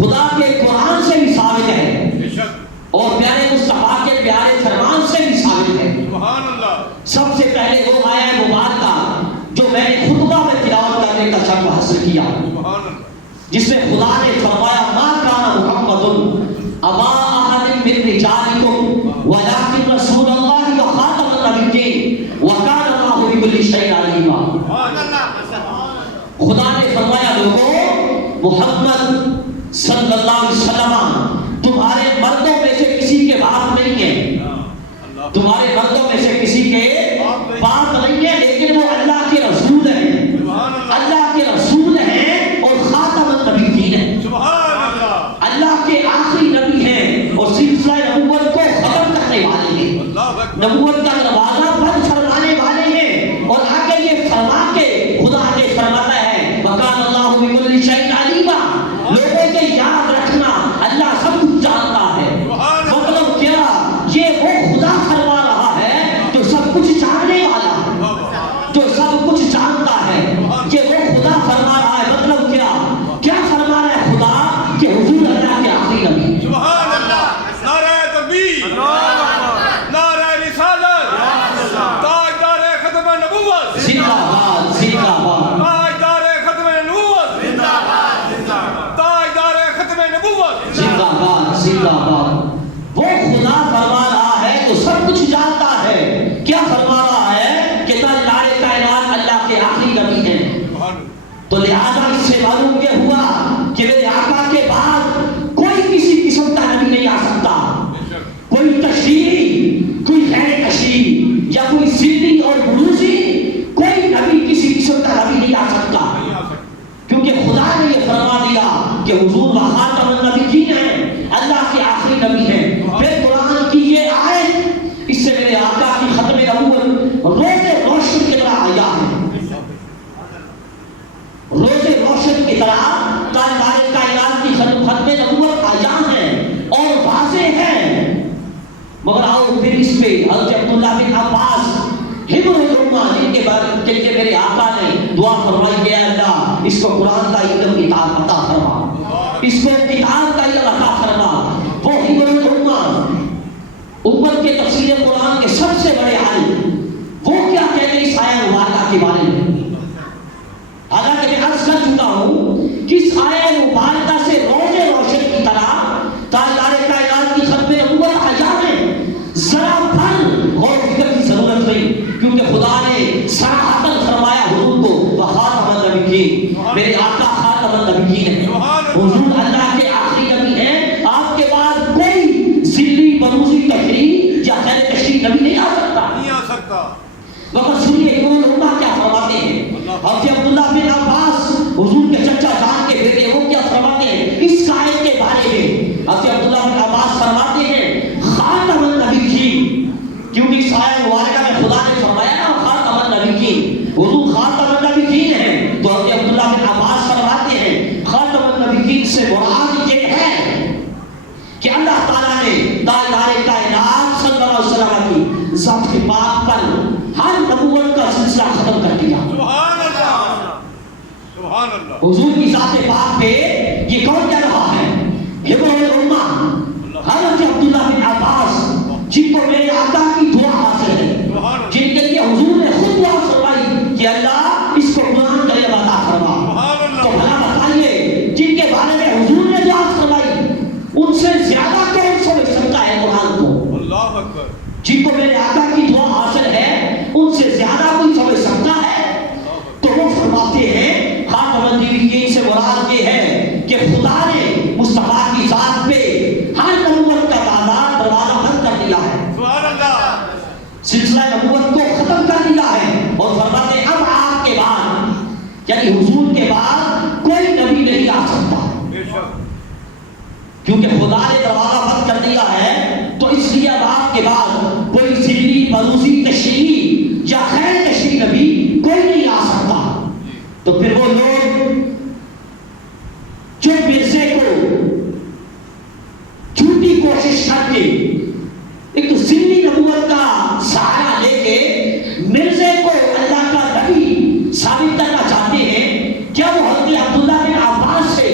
خدا کے قرآن سے بھی ثابت ہے اور پیارے مصطفیٰ کے پیارے فرمان سے بھی ثابت ہے۔ سبحان اللہ۔ سب سے پہلے وہ آیا مبارکہ جو میں نے خطبہ میں تلاوت کرنے کا شرف حاصل کیا، جس میں خدا نے فرمایا ما کان محمد ابا احد من رجالکم ولکن رسول اللہ وخاتم النبیین وکان اللہ بکل شیء علیما۔ خدا نے فرمایا لوگوں محمد صلی اللہ علیہ وسلم تمہارے مردوں میں سے کسی کے باپ نہیں ہے، تمہارے مردوں میں سے کسی کے باپ نہیں ہے، لیکن وہ اللہ کے رسول ہیں، اللہ کے رسول ہیں اور خاتم النبیین ہیں، اللہ کے آخری نبی ہیں اور سلسلہ نبوت کو ختم کرنے والے ہیں، نبوت کا دروازہ بند فرمانے والے ہیں۔ اور آگے یہ فرما کے خدا نے فرماتا ہے وکان اللہ بکل شیء علیما، لوگوں کے یاد رکھنا اللہ سب کچھ جانتا ہے۔ مطلب کیا؟ یہ وہ خدا فرما رہا ہے جو سب کچھ جاننے والا ہے، جو سب کچھ جانتا ہے، یہ وہ خدا فرما رہا ہے۔ مطلب کیا؟ کیا فرما رہا ہے خدا کہ حضور اللہ کے آخری نبی۔ سبحان اللہ۔ نعرہ تکبیر، نعرہ رسالت، تاجدار ختم نبوت، زندہ باد زندہ باد، تاجدار ختم نبوت، تاجدار ختم نبوت، زندہ باد زندہ باد۔ وہ خدا فرما رہا ہے جو سب کچھ جانتا ہے۔ کیا فرما رہا ہے کہ تاجدار کائنات اللہ کے آخری نبی ہیں۔ تو لہذا اس سے معلوم یہ ہوا کہ میرے آقا کے بعد کوئی کسی قسم کا نبی نہیں آ سکتا، کوئی تشریعی، کوئی غیر تشریعی یا کوئی سری اور بروزی، کوئی نبی کسی قسم کا نبی نہیں آ سکتا، کیونکہ خدا نے یہ فرما دیا کہ حضور خاتم النبیین ہیں، اللہ کے آخری نبی ہیں۔ پھر قرآن کی یہ آیت، اس سے میرے آقا کی ختم نبوت روز روشن کی طرح آیا ہے، روز روشن کی طرح تاجدار کائنات کی ختم نبوت آیا ہے اور واضح ہے۔ مگر آؤ پھر اس پہ حضرت عبداللہ بن عباس حبر الامہ جن کے میرے آقا نے دعا فرمائی کہ اللہ اس کو قرآن کا علم کتاب عطا فرما، اس کو کتاب کا علم عطا فرما۔ وہ حبر الامہ امت کے تفسیر قرآن کے سب سے بڑے عالم، وہ کیا کہتے ہیں اس آیہ مبارکہ کے بارے میں؟ حالانکہ میں عرض کر چکا ہوں کہ اس آیہ مبارکہ سے روز روشن کی طرح تاجدار کائنات کی ختم نبوت آیا ہے، ذرا بھر غور و فکر کی ضرورت نہیں، کیونکہ خدا نے صراحتاً فرمایا حضور کو وخاتم النبیین، میرے آقا خاتم النبیین ہیں، حضور اللہ کے آخری نبی ہیں، آپ کے بعد کوئی ذلی بروزی تشریع یا غیر تشریع نبی نہیں آ سکتا۔ وقت سنیے کون ہوتا کیا فرماتے ہیں۔ حضرت عبداللہ بن عباس حضور کے چچا جان کے بیٹے، وہ کیا فرماتے ہیں اس آیت کے بارے میں؟ حضرت عبداللہ بن عباس فرماتے ہیں خاتم النبیین، کیونکہ اس آیت مبارکہ میں خدا نے فرمایا نا خاتم النبیین، حضور خاتم النبیین ہیں، تو حضرت عبداللہ بن عباس فرماتے ہیں خاتم النبیین سے مراد یہ ہے کہ اللہ تعالیٰ نے تاجدار کائنات صلی اللہ علیہ وسلم کی ذات پاک پر ہر نبوت کا سلسلہ ختم کر دیا۔ سبحان اللہ، سبحان اللہ۔ حضور کی ذات پاک پہ یہ کون کہہ رہا ہے؟ حبر الامہ حضرت عبداللہ بن عباس، جن کو میرے آقا کی دعا حاصل ہے، جن کے لیے حضور نے خود دعا فرمائی کہ اللہ اس کو قرآن کا علم عطا فرما۔ تو بھلا بتائیے جن کے بارے میں حضور نے دعا فرمائی ان سے زیادہ کون سمجھ سکتا ہے قرآن کو؟ اللہ اکبر۔ جن کو میرے آقا کی دعا حاصل ہے ان سے زیادہ کوئی سمجھ سکتا ہے؟ تو وہ فرماتے ہیں خاتم النبیین سے مراد یہ ہے کہ خدا نے مصطفیٰ کی ذات پہ ہر نبوت کا تعداد دروازہ بند کر دیا ہے، سبحان اللہ، سلسلہ نبوت کو ختم کر دیا ہے، اور فرماتے ہیں اب آپ کے بعد یعنی حضور کے بعد کوئی نبی نہیں آ سکتا، کیونکہ خدا نے دروازہ بند کر دیا ہے۔ تو اس لیے اب آپ کے بعد کوئی ذلی بروزی تشریعی یا غیر تشریعی نبی کوئی نہیں آ سکتا۔ تو پھر وہ لوگ جو مرزے کو جھوٹی کوشش کر کے ایک ذلی نبوت کا سہارا لے کے مرزے کو اللہ کا نبی ثابت کرنا چاہتے ہیں، کیا وہ حضرت عبداللہ بن عباس سے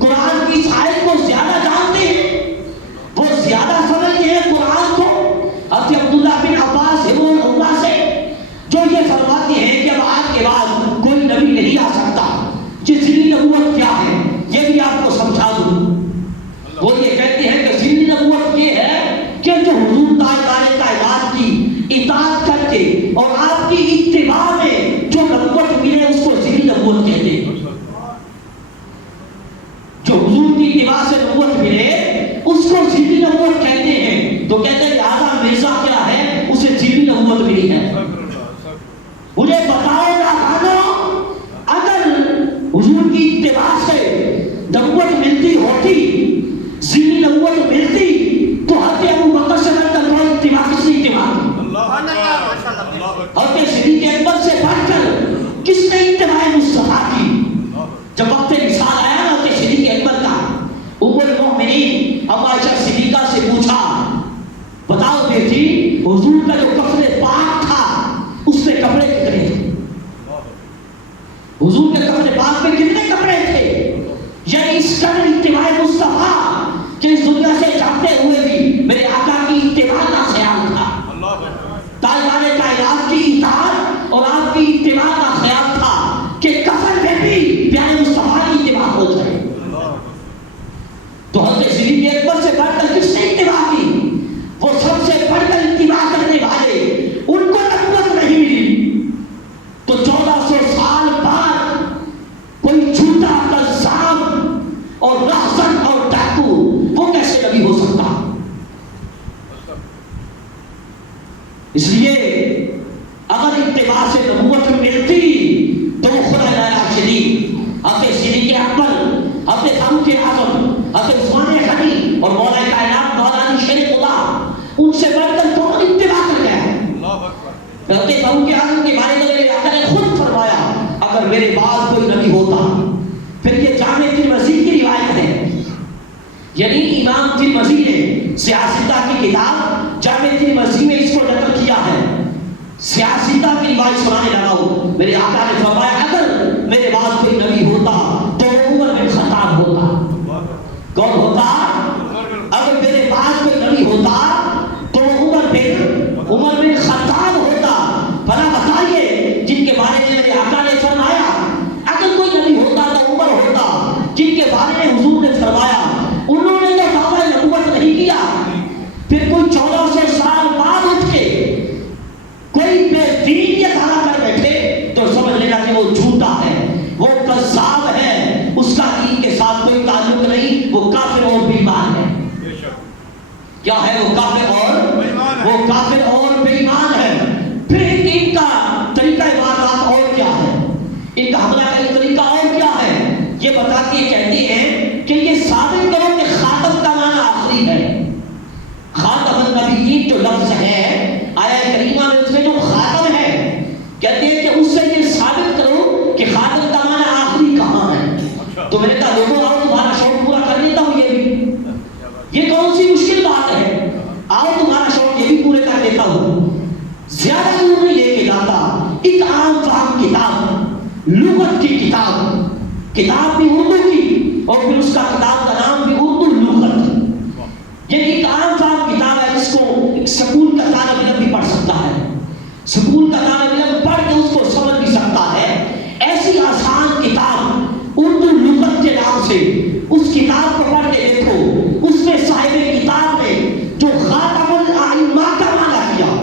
قرآن کی اس آیت کو جو حضور کی اتباع سے نبوت ملے اس کو ذیلی نبوت کہتے ہیں. تو کہتے ہیں لہذا مرزا کیا ہے, اسے ذیلی نبوت ملی ہے. مجھے بتاؤ نہ مانو, اگر حضور کی اتباع سے نبوت ملتی ہوتی, ذیلی نبوت ملتی, تو حضرت ابو بکر سے بڑھ کر کوئی اتباع کس نے اتباع کی؟ حضرت صدیق اکبر سے بڑھ کر کس نے اتباع مصطفیٰ کی؟ جب وقت رسالہ آیا نا حضرت صدیق اکبر کا, ام المؤمنین ابو عائشہ صدیقہ سے پوچھا, بتاؤ بیٹی حضور کا جو کفن پاک تھا اس میں کپڑے کتنے تھے؟ حضور کے کفن پاک میں کتنے کپڑے تھے؟ یعنی اس قدر اتباع مصطفیٰ کہ اس دنیا سے جاتے ہوئے بھی میرے آقا کی اتباع کا خیال تھا, تاجدار کائنات کی اطاعت اور آپ کی اتباع کا خیال تھا کہ کفن میں بھی پیارے مصطفیٰ کی اتباع ہو جائے. تو حضرت صدیق اکبر سے بڑھ کر کس نے اتباع کی؟ وہ سب سے بڑھ کر اتباع کرنے والے, ان کو نبوت نہیں ملی. تو 1400 سال بعد کوئی جھوٹا کذاب اور راہزن اور ڈاکو وہ کیسے نبی ہو سکتا؟ اس لیے اگر اتباع سے نبوت ملتی تو وہ خدا راشدین حضرت صدیق اکبر, حضرت فاروق اعظم, حضرت عثمان غنی اور مولا کائنات مولانا شیر خدا, ان سے بڑھ کر کون اتباع کر گیا؟ حضرت فاروق اعظم کے بارے میں آقا نے خود فرمایا, اگر میرے بعد کوئی نبی ہوتا. پھر یہ جامع ترمذی کی روایت ہے, یعنی امام ترمذی نے سیاستہ کی کتاب جامع ترمذی میں اس کو نقل کیا ہے. سیاستہ کی روایت سنانے لگا ہوں, میرے آقا نے فرمایا اگر میرے بعد کوئی نبی ہوتا تو عمر بن خطاب ہوتا. کون ہوتا؟ اگر میرے بعد کوئی نبی ہوتا تو عمر بن خطاب ہوتا. بھلا بتائیے جن کے بارے میں میرے آقا نے فرمایا اگر کوئی نبی ہوتا تو عمر ہوتا, جن کے بارے میں حضور نے فرمایا انہوں نے تو دعویٰ نبوت نہیں کیا, پھر کوئی 1400 سال بعد اٹھ کے کوئی بے دین یہ دعویٰ کر بیٹھے تو سمجھ لینا کہ وہ جھوٹا ہے, وہ کذاب ہے, اس کا دین کے ساتھ کوئی تعلق نہیں, وہ کافر اور بے ایمان ہے. کیا ہے وہ کافر اور بے ایمان ہے. پھر ان کا طریقہ عبادات اور کیا ہے, ان کا حملہ کا طریقہ اور کیا ہے, یہ بتاتی ہے کہتی ہے کہ یہ ثابت کرو کہ خاتم کا معنی آخری ہے. خاتم النبیین جو لفظ ہے آیت کریمہ میں, اس میں جو خاتم ہے کہتے ہیں کہ اس سے یہ ثابت کرو کہ خاتم کا معنی آخری کہاں ہے. تو میں نے کہا لوگوں آؤ تمہارا شوق پورا کر لیتا ہوں, یہ کون سی مشکل بات ہے, آؤ تمہارا شوق یہ بھی پورے کر دیتا ہوں. زیادہ دور نہیں لے کے جاتا, ایک عام فہم کتاب, لغت کی کتاب بھی اردو کی, اور پھر اس کا کتاب کا نام بھی اردو لغت. یہ ایک عام فہم کتاب ہے جس کو سکول کا طالب علم بھی پڑھ سکتا ہے, سکول کا طالب علم پڑھ کے اس کو سمجھ بھی سکتا ہے. ایسی آسان کتاب اردو لغت کے نام سے, اس کتاب کو پڑھ کے دیکھو, اس میں صاحب کتاب نے جو خاتم الائمہ کا معنی کیا,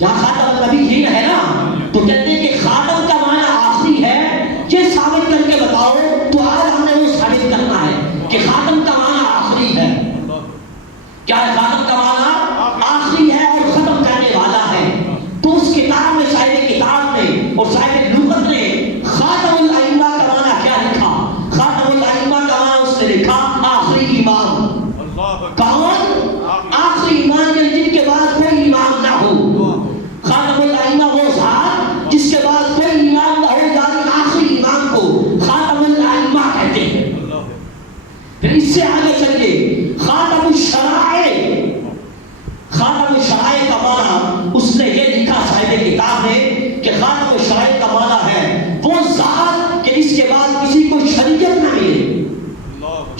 جہاں خاتم النبیین ہے نا تو کہتے ہیں کہ خاتم کا معنی آخری ہے, یہ ثابت کر کے بتاؤ. تو آج ہم نے وہ ثابت کرنا ہے کہ خاتم کا معنی آخری ہے. کیا ہے خاتم کا معنی؟ آخری ہے اور ختم کرنے والا ہے. تو اس کتاب میں صاحب کتاب نے اور صاحب لغت نے خاتم الائمہ کا معنی کیا لکھا؟ خاتم الائمہ کا معنی اس نے لکھا آخری امام. کون؟ آخری امام, یعنی جن کے بعد کوئی امام نہ ہو. خاتم الائمہ وہ ذات جس کے بعد کوئی امام نہ ہو, یعنی آخری امام کو خاتم الائمہ کہتے ہیں. پھر اس سے آگے چلیے, خاتم الشرائع. خاتم الشرائع کا معنی اس نے یہ لکھا صاحب کتاب نے کہ خاتم الشرائع کا معنی ہے وہ ذات کہ جس کے بعد کسی کو شریعت نہ ملے.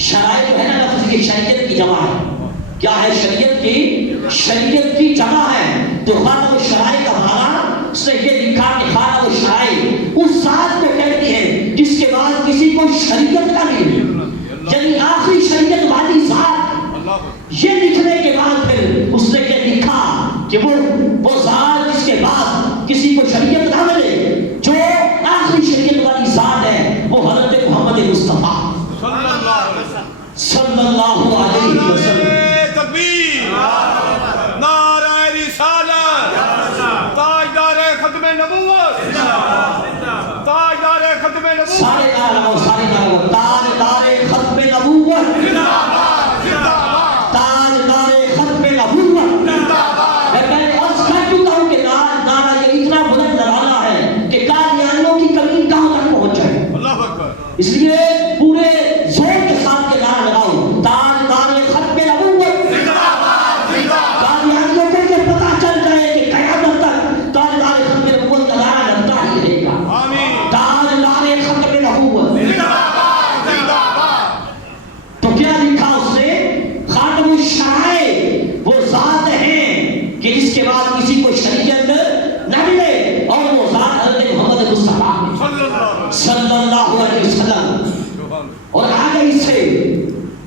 شرائع جو ہے نا لفظ کی شریعت کی جمع ہے. کیا ہے شریعت کی جمع ہے. تو خاتم الشرائع کا معنی اس نے یہ لکھا کہ خاتم الشرائع اس ذات کو کہتی ہے جس کے بعد کسی کو شریعت نہ ملے, یعنی آخری شریعت والی ذات. یہ لکھنے کے بعد پھر اس نے یہ لکھا کہ وہ ذات جس کے بعد کسی کو شریعت نہ ملے, جو آخری شریعت والی ذات ہے وہ حضرت محمد مصطفیٰ صلی اللہ علیہ وسلم. نعرہ تکبیر، نعرہ رسالت، تاجدار ختم نبوت، تاجدار ختم نبوت. سارے نعرے لگاؤ، سارے نعرے لگاؤ. تاجدار ختم نبوت، تاجدار ختم نبوت. میں پہلے عرض کر چکا ہوں کہ نعرہ یہ اتنا بلند لگانا ہے کہ قادیانیوں کی کمی کہاں تک پہنچ جائے. اللہ اکبر. اس لیے پورے زور کے ساتھ یہ نعرہ لگاؤ، تاجدار ختم نبوت. قادیانیوں کو یہ پتہ چل جائے کہ قیامت تک تاجدار ختم نبوت کا نعرہ لگتا ہی رہے گا. آمین. تاجدار ختم نبوت. تو کیا لکھا اس نے؟ خاتم الشرائع وہ ذات ہیں کہ اس کے بعد کسی کو شریعت نہ ملے، اور وہ ذات حضرت محمد مصطفیٰ صلی اللہ علیہ وسلم. اور آگے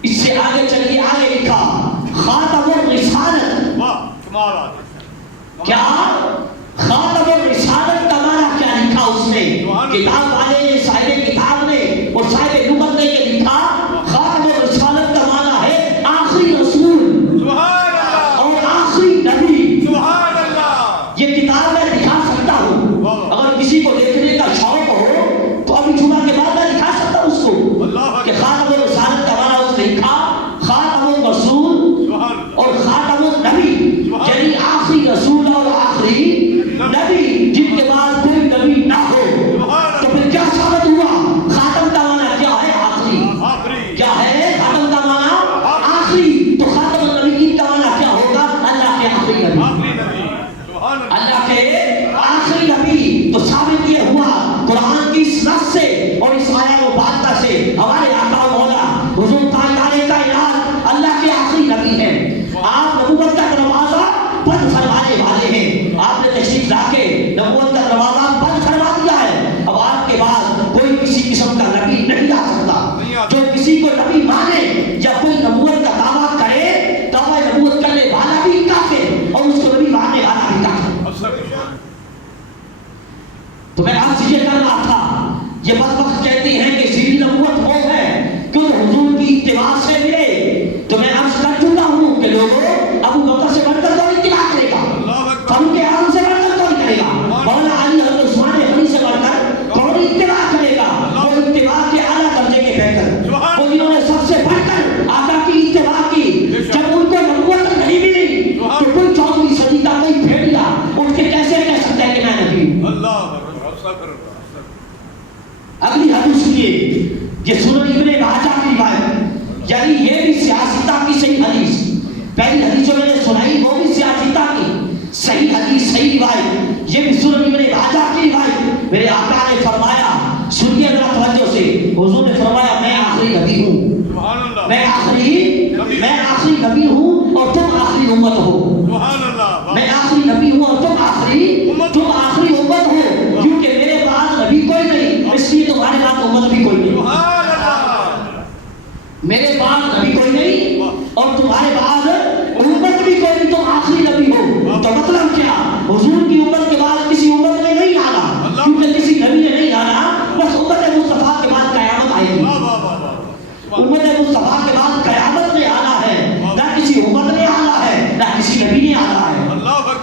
اس سے آگے چلیے، آگے لکھا خاتم الرسالت. واہ کمال بات. کیا خاتم الرسالت کا معنی کیا لکھا اس نے؟ کتاب والے نے، صاحب کتاب نے اور صاحب لغت نے یہ لکھا خاتم الرسالت کا معنی ہے آخری رسول سبحان اللہ، اور آخری نبی. سبحان اللہ. یہ کتاب میں دکھا سکتا ہوں، اگر کسی کو دیکھنے کا شوق ہو تو ابھی جمعہ کے بعد میں دکھا سکتا ہوں اس کو اللہ کہ اکبر. خاتم الرسالت کا معنی اس نے لکھا خاتم الرسول سبحان اللہ. اور خاتم النبی، یعنی آخری رسول اور آخری نبی جن کے بعد کوئی نبی نہ ہو. تو پھر کیا ثابت ہوا؟ خاتم کا معنی کیا ہے؟ آخری. آخری. کیا ہے خاتم کا معنی؟ آخری. تو خاتم النبیین کا معنی کیا ہوگا؟ اللہ کے آخری نبی. آخری نبی. سبحان اللہ. اللہ کے آخری نبی. تو ثابت یہ ہوا قرآن کی اس نص سے اور اس آیت مبارکہ سے ہمارے آقا و مولا حضور تاجدار کائنات اللہ کے آخری نبی ہیں. آپ نبوت کا دروازہ بند فرمانے والے ہیں. آپ نے تشریف لا کے نبوت کا دروازہ بند فرما دیا ہے. اب آپ کے بعد کوئی کسی قسم کا نبی نہیں آ سکتا. جو کسی کو نبی مانے یا کوئی نبوت کا دعویٰ کرے، دعویٰ نبوت کرنے والا بھی کافر اور اس کو نبی ماننے والا بھی کافر. تو میں عرض یہ کر رہا تھا، یہ بدبخت کہتے ہیں کہ ذی نبوت ہو ہے کیوں حضور کی اتباع سے ملے. تو میں عرض کر چکا ہوں کہ لوگوں ابو بکر سے بڑھ کر کون اتباع کرے گا؟ فاروق اعظم سے بڑھ کر کون کرے گا؟ مولانا علی حضرت عثمان غنی سے بڑھ کر کون اتباع کرے گا؟ وہ اتباع کے اعلیٰ درجے کے بہتر، وہ جنہوں نے سب سے بڑھ کر آقا کی اتباع کی. جب ان کو نبوت نہیں ملی تو کوئی 14ویں صدی کا کوئی بھیڑیا ان کے کیسے کہہ سکتا ہے کہ میں نبی ہوں؟ اللہ اکبر. استغفر اللہ. اگلی حدیث سنیے، یہ سنن ابن ماجہ کی روایت، یعنی یہ بھی سیاستہ کی صحیح حدیث. پہلی حدیث جو میں نے سنائی وہ بھی سیاستہ کی صحیح حدیث، صحیح روایت. یہ بھی سنن ابن ماجہ کی روایت. میرے آقا نے فرمایا، سنیے ذرا توجہ سے، حضور نے فرمایا میں آخری نبی ہوں. سبحان اللہ. میں آخری نبی ہوں اور تم آخری امت ہو. سبحان اللہ. میں آخری نبی ہوں اور تم آخری امت ہو، کیونکہ میرے بعد نبی کوئی نہیں، اس لیے تمہارے بعد امت بھی کوئی نہیں. سبحان اللہ. میرے بعد نبی کوئی نہیں اور تمہارے بعد امت بھی کوئی نہیں، تم آخری نبی ہو. تو مطلب کیا؟ حضور کی امت کے بعد کسی امت نے نہیں آنا، کیونکہ کسی نبی نے نہیں آنا. بس امت مصطفیٰ کے بعد قیامت آئے گی. امت مصطفیٰ کے بعد قیامت نے آنا ہے، نہ کسی امت نے آنا ہے نہ کسی نبی نے آنا ہے.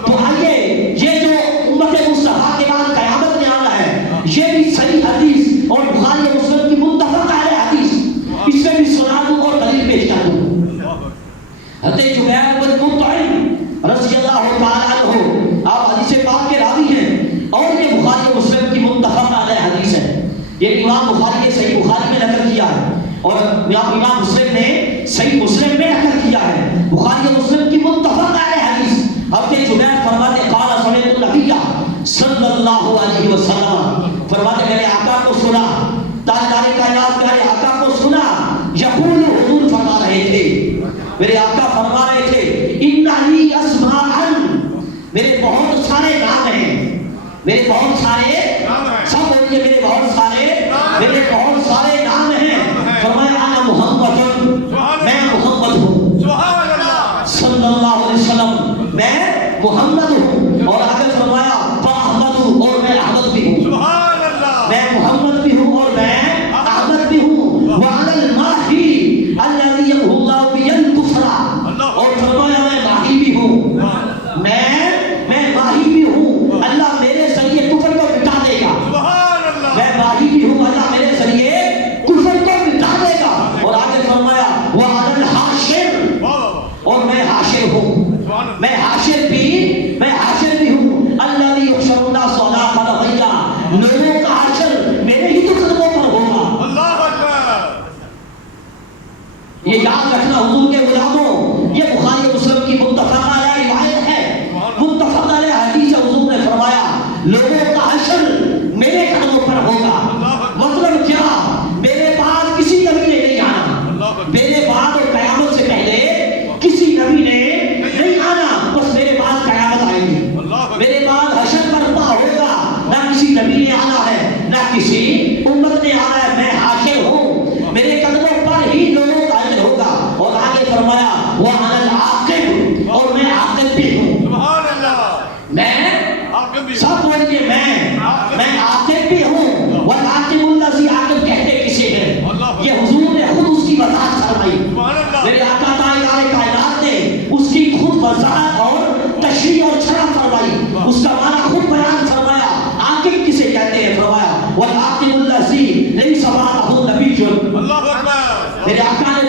تو آئیے یہ جو امت مصطفیٰ کے بعد قیامت نے آنا ہے، یہ بھی صحیح حدیث اور بخاری و مسلم کی متفق علیہ حدیث. اس میں بھی سنا دوں اور دلیل پیش کر دوں. حضرت جبیر بن مطعم رضی اللہ تعالیٰ عنہ آپ حدیث پاک کے راوی ہیں اور یہ بخاری و مسلم کی متفق علیہ حدیث ہے. یہ امام بخاری نے صحیح بخاری میں نقل کیا ہے اور امام مسلم نے صحیح مسلم میں نقل کیا ہے. بخاری و مسلم کی متفق علیہ حدیث. حضرت جبیر فرماتے قال سمعت النبی صلی اللہ علیہ وسلم، فرماتے میں نے آقا کو سنا، تاجدار کائنات پیارے آقا کو سنا، یقول حضور فرما رہے تھے، میرے آقا فرما رہے تھے ان لی اسماء، میرے بہت سارے نام ہیں، میرے بہت سارے سب بولیے میرے بہت سارے نام ہیں. فرمایا انا محمد، میں محمد ہوں صلی اللہ علیہ وسلم، میں محمد ہوں. اور آگے فرمایا فاحمد، اور میں احمد بھی ہوں. میں محمد بھی ہوں اور میں احمد بھی ہوں. وعلی الماہی، یہ یاد رکھنا حضور کے غلاموں، یہ بخاری مسلم کی متفق علیہ روایت ہے، متفق علیہ حدیث ہے۔ حضور نے فرمایا لوگوں کا حشر میرے قدموں پر ہوگا۔ مطلب کیا؟ میرے بعد کسی نبی نے نہیں آنا، میرے بعد اور قیامت سے پہلے کسی نبی نے نہیں آنا، بس میرے بعد قیامت آئے گی، میرے بعد حشر برپا ہوگا۔ نہ کسی نبی نے آنا ہے، نہ کسی امت نے آنا ہے، میں حاشر ہوں، میرے قدموں پر ہی لوگوں کا حشر ہوگا۔ اور آگے فرمایا وَأَنَا الْعَاقِبُ، اور میں عاقب بھی ہوں، سبحان اللہ، میں سب بولیے میں عاقب بھی ہوں۔ وَالْعَاقِبُ الَّذِي، عاقب کہتے کسے ہیں؟ یہ حضور نے خود اس کی وضاحت فرمائی، میرے آقا تاجدار کائنات نے اس کی خود وضاحت اور تشریح اور شرح فرمائی، اس کا معنی خود بیان فرمایا۔ عاقب کسے کہتے ہیں؟ فرمایا وَالْعَاقِبُ الَّذِي لَيْسَ بَعْدَهُ نَبِيٌّ، اللہ اکبر، میرے آقا نے